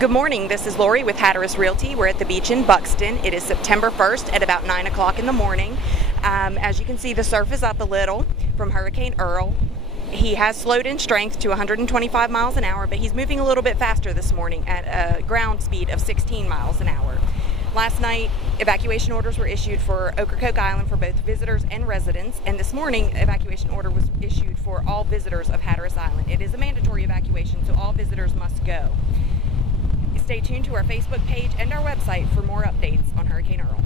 Good morning, this is Lori with Hatteras Realty. We're at the beach in Buxton. It is September 1st at about 9 o'clock in the morning. As you can see, the surf is up a little from Hurricane Earl. He has slowed in strength to 125 miles an hour, but he's moving a little bit faster this morning at a ground speed of 16 miles an hour. Last night, evacuation orders were issued for Ocracoke Island for both visitors and residents, and this morning, evacuation order was issued for all visitors of Hatteras Island. It is a mandatory evacuation, so all visitors must go. Stay tuned to our Facebook page and our website for more updates on Hurricane Earl.